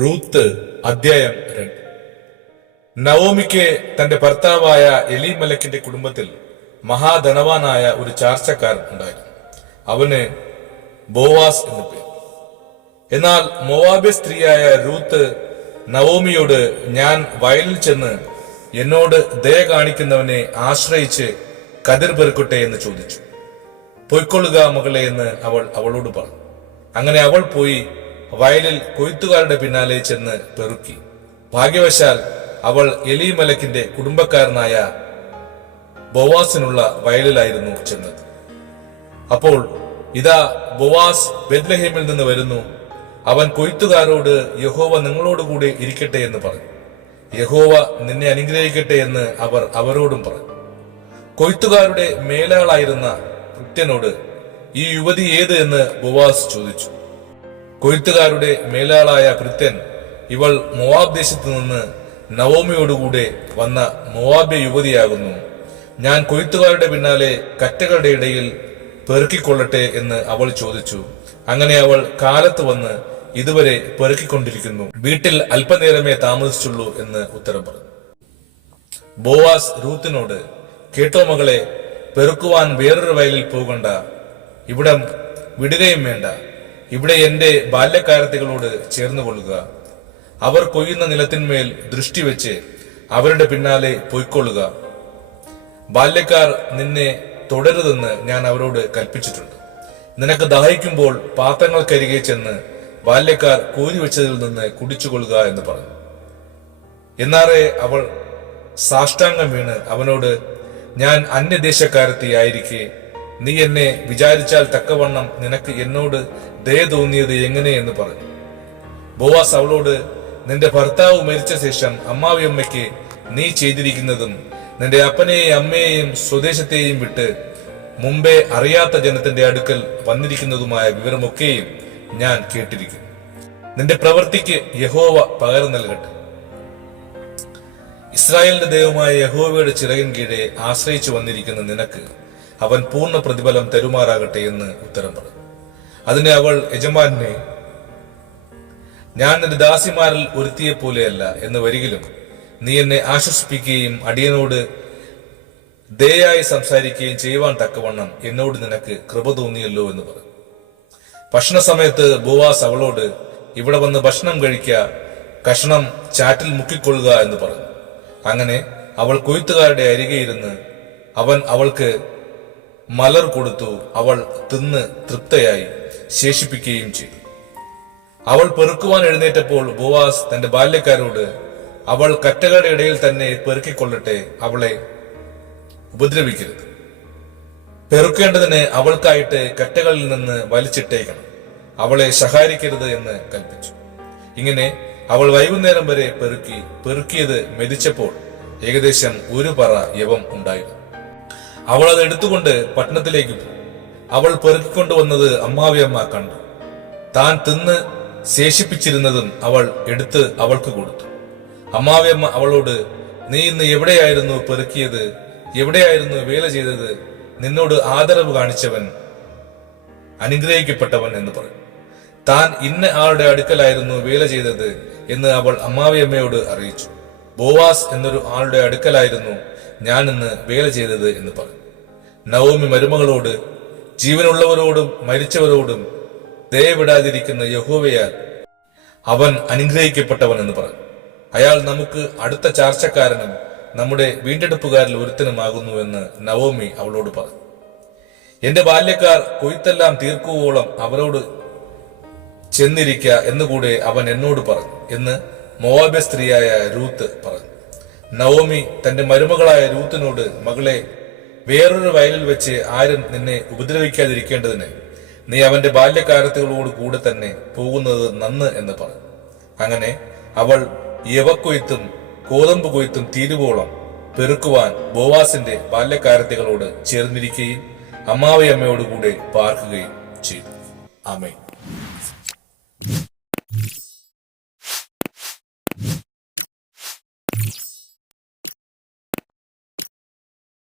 Ruth അധ്യായം രണ്ട്. നവോമിക്ക് തന്റെ ഭർത്താവായ എലിമലക്കിന്റെ കുടുംബത്തിൽ മഹാധനവാനായ ഒരു ചാർച്ചക്കാരൻ ഉണ്ടായിരുന്നു. അവന് ബോവാസ് എന്ന് പേര്. എന്നാൽ മൊവാബി സ്ത്രീയായ റൂത്ത് നവോമിയോട് ഞാൻ വയലിൽ ചെന്ന് എന്നോട് ദയ കാണിക്കുന്നവനെ ആശ്രയിച്ച് കതിർ പെറുക്കട്ടെ എന്ന് ചോദിച്ചു. പൊയ്ക്കൊള്ളുക മകളെ എന്ന് അവൾ അവളോട് പറഞ്ഞു. അങ്ങനെ അവൾ പോയി വയലിൽ കൊയ്ത്തുകാരുടെ പിന്നാലെ ചെന്ന് പെറുക്കി. ഭാഗ്യവശാൽ അവൾ എലിമലക്കിന്റെ കുടുംബക്കാരനായ ബൊവാസിനുള്ള വയലിലായിരുന്നു ചെന്നത്. അപ്പോൾ ഇതാ ബൊവാസ് ബെദ്ലഹേമിൽ നിന്ന് വരുന്നു. അവൻ കൊയ്ത്തുകാരോട് യഹോവ നിങ്ങളോടുകൂടി ഇരിക്കട്ടെ എന്ന് പറഞ്ഞു. യഹോവ നിന്നെ അനുഗ്രഹിക്കട്ടെ എന്ന് അവർ അവരോടും പറഞ്ഞു. കൊയ്ത്തുകാരുടെ മേലാളായിരുന്ന കൃത്യനോട് ഈ യുവതി ഏത്? എന്ന് ബുവാസ് ചോദിച്ചു. കൊയ്ത്തുകാരുടെ മേലാളായ കൃത്യൻ ഇവൾ മോവാബ് ദേശത്തു നിന്ന് നവോമിയോടുകൂടെ വന്ന മുവാബ്യ യുവതിയാകുന്നു. ഞാൻ കൊയ്ത്തുകാരുടെ പിന്നാലെ കറ്റകളുടെ ഇടയിൽ പെറുക്കിക്കൊള്ളട്ടെ എന്ന് അവൾ ചോദിച്ചു. അങ്ങനെ അവൾ കാലത്ത് വന്ന് ഇതുവരെ പെറുക്കിക്കൊണ്ടിരിക്കുന്നു. വീട്ടിൽ അല്പനേരമേ താമസിച്ചുള്ളൂ എന്ന് ഉത്തരം പറഞ്ഞു. ബോവാസ് റൂത്തിനോട് കേട്ടോ മകളെ പെറുക്കുവാൻ വേറൊരു വയലിൽ പോകണ്ട. ഇവിടം വിടുകയും വേണ്ട. ഇവിടെ എന്റെ ബാല്യക്കാരത്തികളോട് ചേർന്നു കൊള്ളുക. അവർ കൊയ്യുന്ന നിലത്തിന്മേൽ ദൃഷ്ടി വെച്ച് അവരുടെ പിന്നാലെ പൊയ്ക്കൊള്ളുക. ബാല്യക്കാർ നിന്നെ തുടരുതെന്ന് ഞാൻ അവരോട് കൽപ്പിച്ചിട്ടുണ്ട്. നിനക്ക് ദാഹിക്കുമ്പോൾ പാത്രങ്ങൾക്കരികെ ചെന്ന് ബാല്യക്കാർ കോരി വെച്ചതിൽ നിന്ന് കുടിച്ചുകൊള്ളുക എന്ന് പറഞ്ഞു. എന്നാറെ അവൾ സാഷ്ടാംഗം വീണ് അവനോട് ഞാൻ അന്യദേശക്കാരത്തി ആയിരിക്കെ നീ എന്നെ വിചാരിച്ചാൽ തക്കവണ്ണം നിനക്ക് എന്നോട് ദയ തോന്നിയത് എങ്ങനെയെന്ന് പറഞ്ഞു. ബോവാസ് അവളോട് നിന്റെ ഭർത്താവ് മരിച്ച ശേഷം അമ്മാവിയമ്മയ്ക്ക് നീ ചെയ്തിരിക്കുന്നതും നിന്റെ അപ്പനെയും അമ്മയെയും സ്വദേശത്തെയും വിട്ട് മുമ്പേ അറിയാത്ത ജനത്തിന്റെ അടുക്കൽ വന്നിരിക്കുന്നതുമായ വിവരമൊക്കെയും ഞാൻ കേട്ടിരിക്കും നിന്റെ പ്രവൃത്തിക്ക് യഹോവ പകരം നൽകട്ടെ. ഇസ്രായേലിന്റെ ദൈവമായ യഹോവയുടെ ചിറകിൻ കീഴെ ആശ്രയിച്ചു വന്നിരിക്കുന്ന നിനക്ക് അവൻ പൂർണ പ്രതിഫലം തരുമാറാകട്ടെ എന്ന് ഉത്തരം പറഞ്ഞു. അതിന് അവൾ യജമാനെ ഞാൻ നിന്റെ ദാസിമാരിൽ ഒരുത്തിയെ പോലെയല്ല എന്ന് വരികിലും നീ എന്നെ ആശ്വസിപ്പിക്കുകയും അടിയനോട് ദയായി സംസാരിക്കുകയും ചെയ്യുവാൻ തക്കവണ്ണം എന്നോട് നിനക്ക് കൃപ തോന്നിയല്ലോ എന്ന് പറഞ്ഞു. ഭക്ഷണ സമയത്ത് ബോവാസ് അവളോട് ഇവിടെ വന്ന് ഭക്ഷണം കഴിക്ക കഷണം ചാറ്റിൽ മുക്കിക്കൊള്ളുക എന്ന് പറഞ്ഞു. അങ്ങനെ അവൾ കൊയ്ത്തുകാരുടെ അരികെ ഇരുന്ന് അവൻ അവൾക്ക് മലർ കൊടുത്തു അവൾ തിന്ന് തൃപ്തയായി. ശേഷിപ്പിക്കുകയും ചെയ്തു. അവൾ പെറുക്കുവാൻ എഴുന്നേറ്റപ്പോൾ ബോവാസ് തന്റെ ബാല്യക്കാരോട് അവൾ കറ്റകളുടെ ഇടയിൽ തന്നെ പെറുക്കിക്കൊള്ളട്ടെ അവളെ ഉപദ്രവിക്കരുത്. പെറുക്കേണ്ടതിന് അവൾക്കായിട്ട് കറ്റകളിൽ നിന്ന് വലിച്ചിട്ടേക്കണം. അവളെ സഹായിക്കരുത് എന്ന് കൽപ്പിച്ചു. ഇങ്ങനെ അവൾ വൈകുന്നേരം വരെ പെറുക്കി പെറുക്കിയത് മെതിച്ചപ്പോൾ ഏകദേശം ഒരു പറ യവം ഉണ്ടായിരുന്നു. അവൾ അത് എടുത്തുകൊണ്ട് പട്ടണത്തിലേക്ക് പോയി. അവൾ പെറുക്കിക്കൊണ്ടുവന്നത് അമ്മാവിയമ്മ കണ്ടു. താൻ തിന്ന് ശേഷിപ്പിച്ചിരുന്നതും അവൾ എടുത്ത് അവൾക്ക് കൊടുത്തു. അമ്മാവിയമ്മ അവളോട് നീ ഇന്ന് എവിടെയായിരുന്നു പെറുക്കിയത്? എവിടെയായിരുന്നു വേല ചെയ്തത്? നിന്നോട് ആദരവ് കാണിച്ചവൻ അനുഗ്രഹിക്കപ്പെട്ടവൻ എന്ന് പറഞ്ഞു. താൻ ഇന്ന ആളുടെ അടുക്കലായിരുന്നു വേല ചെയ്തത് എന്ന് അവൾ അമ്മാവിയമ്മയോട് അറിയിച്ചു. ബോവാസ് എന്നൊരു ആളുടെ അടുക്കലായിരുന്നു ഞാൻ ഇന്ന് വേല ചെയ്തത് എന്ന് പറഞ്ഞു. നവോമി മരുമകളോട് ജീവനുള്ളവരോടും മരിച്ചവരോടും ദയവിടാതിരിക്കുന്ന യഹോവയാൽ അവൻ അനുഗ്രഹിക്കപ്പെട്ടവൻ എന്ന് പറഞ്ഞു. അയാൾ നമുക്ക് അടുത്ത ചാർച്ചക്കാരനും നമ്മുടെ വീണ്ടെടുപ്പുകാരിൽ ഒരുത്തനുമാകുന്നു എന്ന് നവോമി അവളോട് പറഞ്ഞു. എന്റെ ബാല്യക്കാർ കൊയ്ത്തെല്ലാം തീർക്കുവോളം അവരോട് ചെന്നിരിക്ക എന്നുകൂടെ അവൻ എന്നോട് പറഞ്ഞു എന്ന് മോവാബ സ്ത്രീയായ രൂത്ത് പറഞ്ഞു. നവോമി തന്റെ മരുമകളായ രൂത്തിനോട് മകളെ വേറൊരു വയലിൽ വെച്ച് ആരും നിന്നെ ഉപദ്രവിക്കാതിരിക്കേണ്ടതിന് നീ അവന്റെ ബാല്യകാരത്തുകളോട് കൂടെ തന്നെ പോകുന്നത് നന്ന് എന്ന് പറഞ്ഞു അങ്ങനെ അവൾ യവക്കൊയ്ത്തും കോതമ്പ് കൊയ്ത്തും തീരുവോളം പെറുക്കുവാൻ ബോവാസിന്റെ ബാല്യകാരത്തികളോട് ചേർന്നിരിക്കുകയും അമ്മാവയമ്മയോടുകൂടെ പാർക്കുകയും ചെയ്തു. ആമേ